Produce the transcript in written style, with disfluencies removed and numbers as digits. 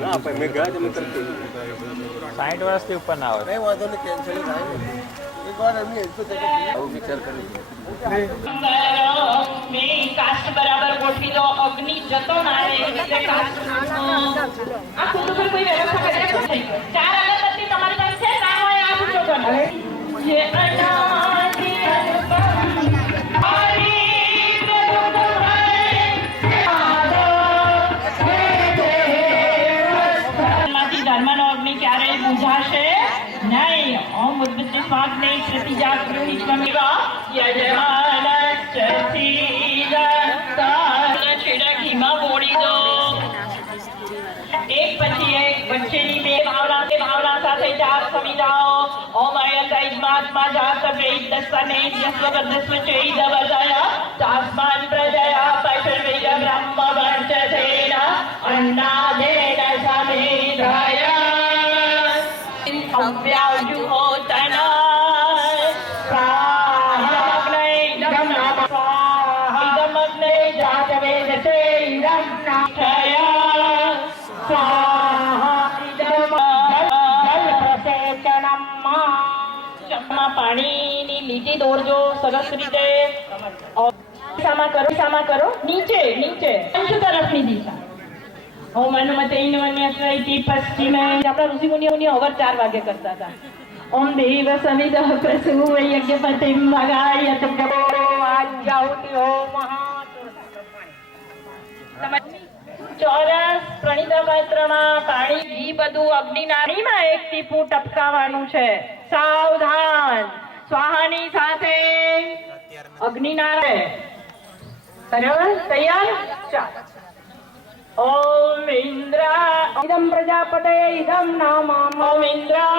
ના આપણે મેં ગયા તમે કરતી 60 વર્ષથી ઉપર ના આવે. કઈ વાંધો નહીં, કેન્સલ થાય ને એકવાર એમની હેલ્પ તો આવું વિચાર કરી કાસ્ટ બરાબર ગોઠવી દો. અગ્નિ જતો ના રહે એટલે કાસ્ટ આ કુંડ પર કોઈ વ્યવસ્થા કરે તો થઈ ગયો. 4 અગરબત્તી તમારી પાસે છે ના હોય આ પૂછો તમે. જે અનાદિ ધર્મનો અગ્નિ ક્યારેય બુઝાશે નહીં. ઓમ ઉદ્ભુત સ્વાગ્ને પ્રતિજા કૃષ્ણમેવા યજમાનસ્ય સીદસ્તા છેડા ઘીમાં બોળી દો. એક પછી એક વચ્ચેની બે ભાવના સાથે જાપ સમી જાઓ. ઓમ અયતૈજ્માત્મા જાત વેદસ્તને યસ્વગદ્સ્વ ચૈદ વજય તાસ્માન પ્રજયા પૈશર્વેદ બ્રહ્મ વર્ચસેન અન્નાદેન સમેધાય અવ્યાજુહોતન પ્રાહગ્નૈ નમઃ ઇદમગ્નૈ જાત વેદસે ઇદં નાથય પાણીની લીટી દોરજો સરસ રીતે. સામા કરો નીચે અંશ તરફની દિશા. ઓમ અનુમતૈ વન્યત્રૈતિ પશ્ચિમે. આપણા ઋષિ મુનિઓ અવર 4 વાગે કરતા હતા. ઓમ દેવ સવિદઃ પ્રસુ યજ્ઞપતિમ ભગાયત પ્રભો આજ્યાહુતિ હોમ ચોરસ પ્રણિતા પાત્રમાં પાણી ઘી બધું અગ્નિનાળીમાં એક ટીપું ટપકાવવાનું છે. સાવધાન. સ્વાહાની સાથે અગ્નિનારાયણ. બરાબર તૈયાર? ચાલો. ઓમ ઇન્દ્ર ઇદમ પ્રજાપતે ઇદમ નામમ ઓમ ઇન્દ્રાય